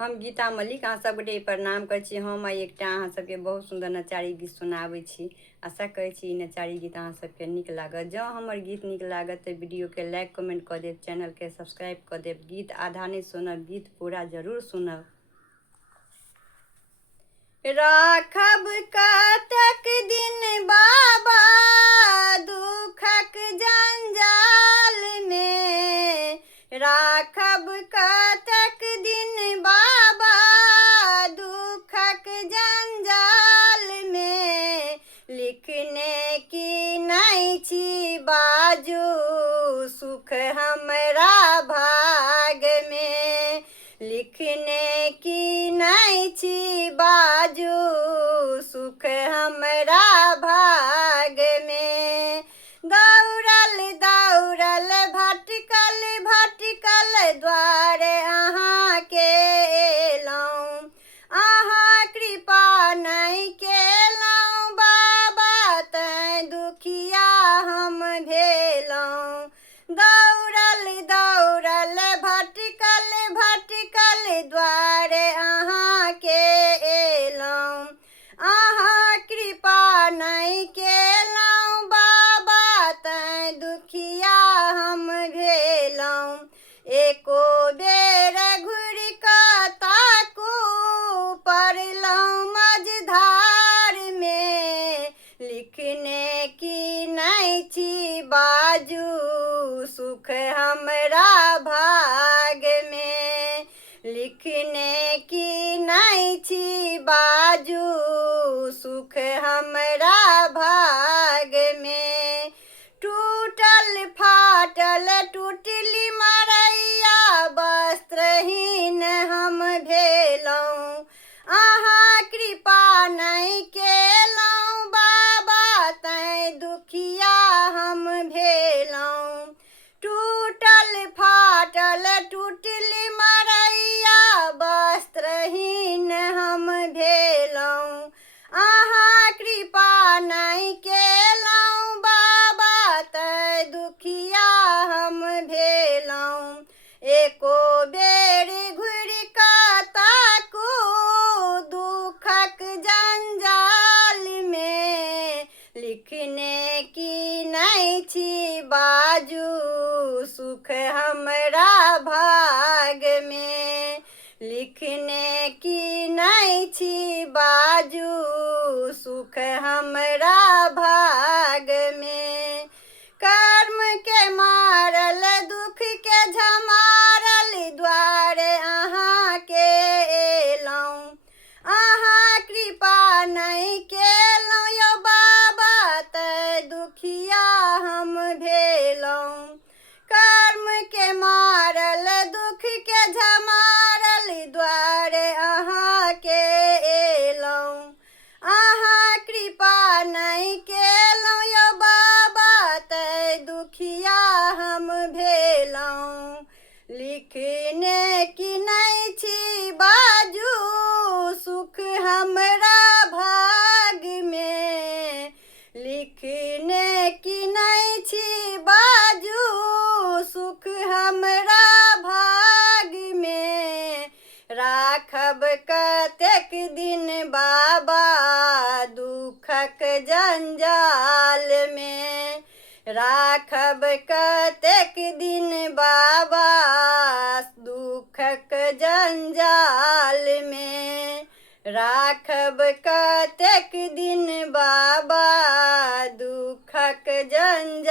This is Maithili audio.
हम गीता मलिक अहाँ सबके प्रणाम करै छी। हम एकटा अहाँ सबके बहुत सुंदर नचारी गीत सुनाबै छी। आशा करै छी ई नचारी गीत अहाँ सबके नीक लागत। जँ हमर गीत नीक लागत तऽ वीडियोके लाइक कमेंट कऽ देब, चैनलके सब्सक्राइब कऽ देब। गीत आधा नहीं सुनब, गीत पूरा जरूर सुनब। राखब कतेक दिन बाबा दुखक जंजाल में, राखब कतेक दिन बाबा दुखक जंजाल में। लिखने की नहीं छी बाजू सुख हमरा भाग में, लिखने की नहीं छी बाजू सुख हमरा भाग में। दौड़ल दौड़ल भटकल भटकल द्वारे अहाँ के एलौं, अहाँ कृपा नहीं केलौं बाबा तैं दुखिया हम भेलौं। दौड़ल दौड़ल भटकल भटकल द्वारे अहाँ के एलौं, अहाँ कृपा नहीं केलौं बाबा तैं दुखिया हम भेलौं। एको बेर घुरि कऽ ताकू पड़लौं मझधार में, लिखने की नहीं छी बाजू सुख हमरा भाग में, लिखने की नहीं छी बाजू सुख हमरा भाग में। टूटल फाटल टूटली मरैया वस्त्रहीन हम भेलौं, अहाँ कृपा नहीं केलौं बाबा तैं दुखिया हम भेलौं। टूटल फाटल टूटली मरैया वस्त्रहीन हम भेलौं, अहाँ कृपा नहीं केलौं बाबा तैं दुखिया हम भेलौं। एको बेर घुरि कऽ ताकू दुखक जंजाल में, लिखने की नहीं छी बाजू सुख हमरा भाग में, लिखने की नहीं छी बाजू सुख हमरा भाग में। कर्म के मारल दुख के झमारल द्वारे अहाँ के एलौं, अहाँ कृपा नहीं केलौं यौ बाबा तैं दुखिया हम भेलौं। कर्म के मारल दुख के झमारल द्वारे अहाँ के एलौं, अहाँ कृपा नहीं केलौं यौ बाबा तैं दुखिया हम भेलौं। लिखने की नहीं छी बाजू सुख हमरा भाग में, लिखने की नहीं छी बाजू सुख हमरा भाग में। राखब कतेक दिन बाबा दुखक जंजाल में, राखब कतेक दिन बाबा दुखक जंजाल में, राखब कतेक दिन बाबा दुखक जंजाल